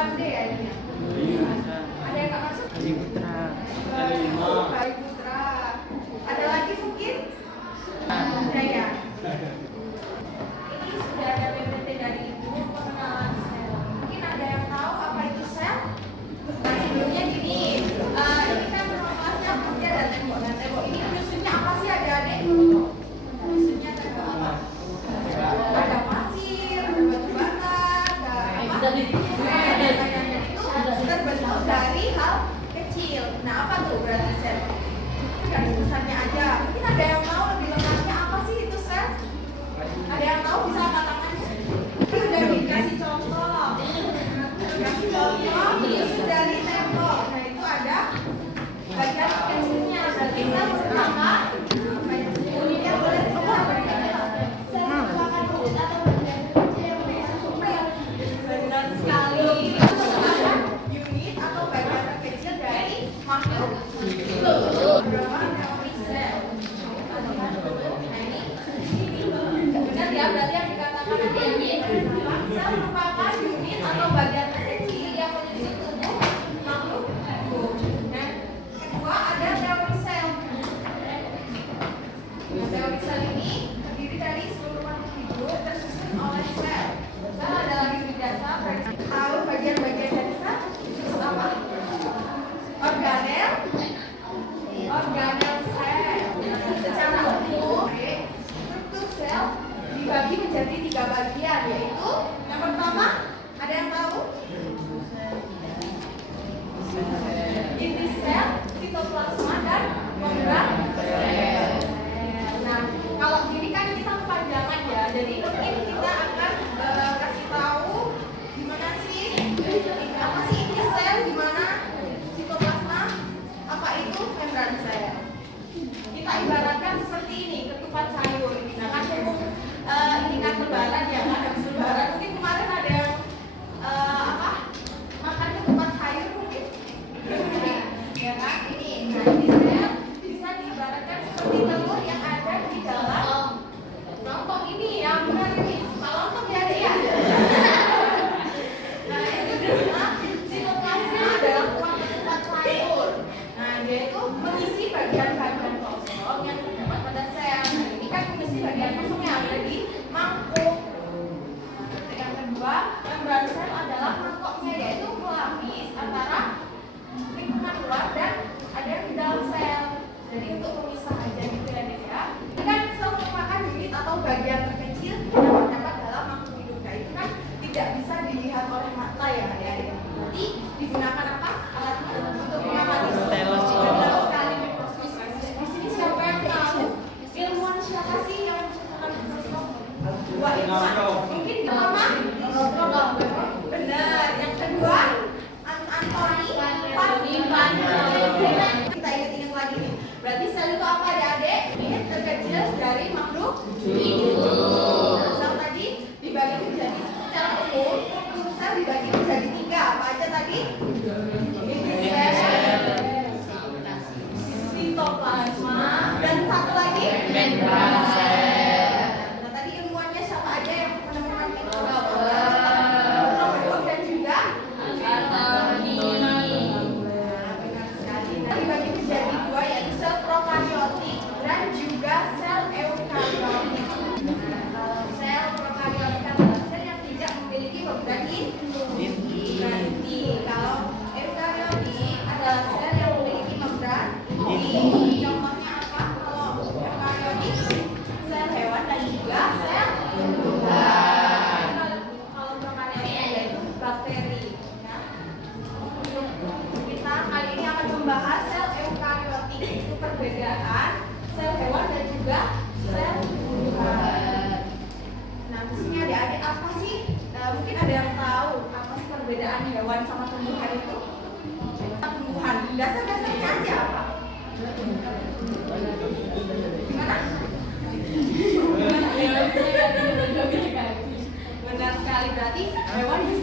8D ya ini ya. Ada yang nggak masuk? Bayi putra. Bayi putra. Ada lagi mungkin? Ada ya. Ini sudah ada PPT dari Ibu pengenalan sel. Mungkin ada yang tahu apa itu sel? Nah, sebelumnya gini, ini kan rumah kelasnya pasti ada tembok. Nah, tembok ini penyusunnya apa sih adik-adik? Penyusunnya tembok apa? Ada pasir, ada batu bata, ada apa? Itu terbentuk dari hal kecil. Nah, apa tuh berarti sel? Garis besarnya aja. Mungkin ada yang tahu lebih lengkapnya apa sih itu sel? Ada yang tahu bisa angkat tangannya? Ini udah dikasih contoh. Dikasih contoh menyusun dari tembok. Nah, itu ada bagian kecilnya. Berarti sel pertama unitnya boleh sel merupakan unit atau bagian kecil. Benar sekali. Itu adalah unit atau bagian terkecil dari makhluk hidup. Berapa teori sel? Benar ya, berarti yang dikatakan tadi ini sel merupakan unit atau bagian terkecil yang menyusun tubuh makhluk hidup. Dan kedua ada teori sel. Nah, teori sel ini terdiri dari seluruh makhluk hidup tersusun oleh sel. Sel adalah unit dasar dari tahu bagian-bagian dari sel disusun apa? Organel sel. Secara umum, struktur sel dibagi menjadi 3 bagian, yaitu yang pertama, ada yang tahu? Inti sel, sitoplasma, dan membran sel. Nah, kalau gini kan kita kepanjangan ya, jadi mungkin kita akan kasih tahu gimana sih, apa sih inti sel, gimana sitoplasma, apa itu membran sel. Kita ibaratkan seperti ini, ketupat sayur. Nah, kan ini kan lebaran ya, ada lebaran. Mungkin kemarin ada yang makan ketupat sayur mungkin. Ya kan? Ini. Nah, ini sel bisa diibaratkan seperti telur yang ada di dalam lontong ini ya, benar ini. Pak lontong ya ada ya. Nah, itu adalah sitoplasma adalah ruang ketupat sayur. Nah, dia itu mengisi bagian-bagian kosong yang terdapat pada sel. Nah, ini kan mengisi bagian kosong yang ada di mangkuk. Yang kedua, membran sel adalah mangkoknya, yaitu pelapis antara lingkungan luar dan ada yang di dalam sel. Jadi untuk memisah aja gitu ya, Dek ya. Ini kan sel merupakan unit atau bagian terkecil yang terdapat dalam makhluk hidup. Nah, itu kan tidak bisa dilihat oleh mata ya, ya. Jadi digunakan apa? Alatnya untuk mengamati. Benar sekali mikroskop. Di sini siapa yang tahu? Ilmuwan siapa sih yang menciptakan mikroskop? Dua ilmuwan. Mungkin pertama? Benar. Yang kedua? Antoni Van Leeuwenhoek. Kita ingat-ingat lagi nih. Berarti sel itu apa adik-adik? Unit terkecil dari makhluk hidup. Nah, sel tadi dibagi menjadi secara umum struktur sel dibagi menjadi 3. Apa aja tadi? Inti sel, sitoplasma, dan satu lagi membran sel. Nah, tadi ilmuwannya siapa aja yang menemukan itu? Leeuwenhoek dan juga Antoni. Nah, benar sekali. Nah, dibagi menjadi 2, yaitu sel prokariotik dan juga sel eukariotik. Sel prokariotik adalah sel yang tidak memiliki beban inti. Kalau eukariotik adalah sel yang memiliki membran inti. Contohnya apa? Kalau eukariotik, sel hewan dan juga sel tumbuhan. Kalau prokariotik yaitu bakteri. Ya. Kita kali ini akan membahas sel eukariotik. Itu perbedaan sel hewan dan juga sel tumbuhan. Nah, di sini adik-adik apa sih? Mungkin ada yang tahu apa sih perbedaan hewan sama tumbuhan itu? Tumbuhan, dasar-dasarnya aja apa? Gimana? Benar sekali, berarti hewan bisa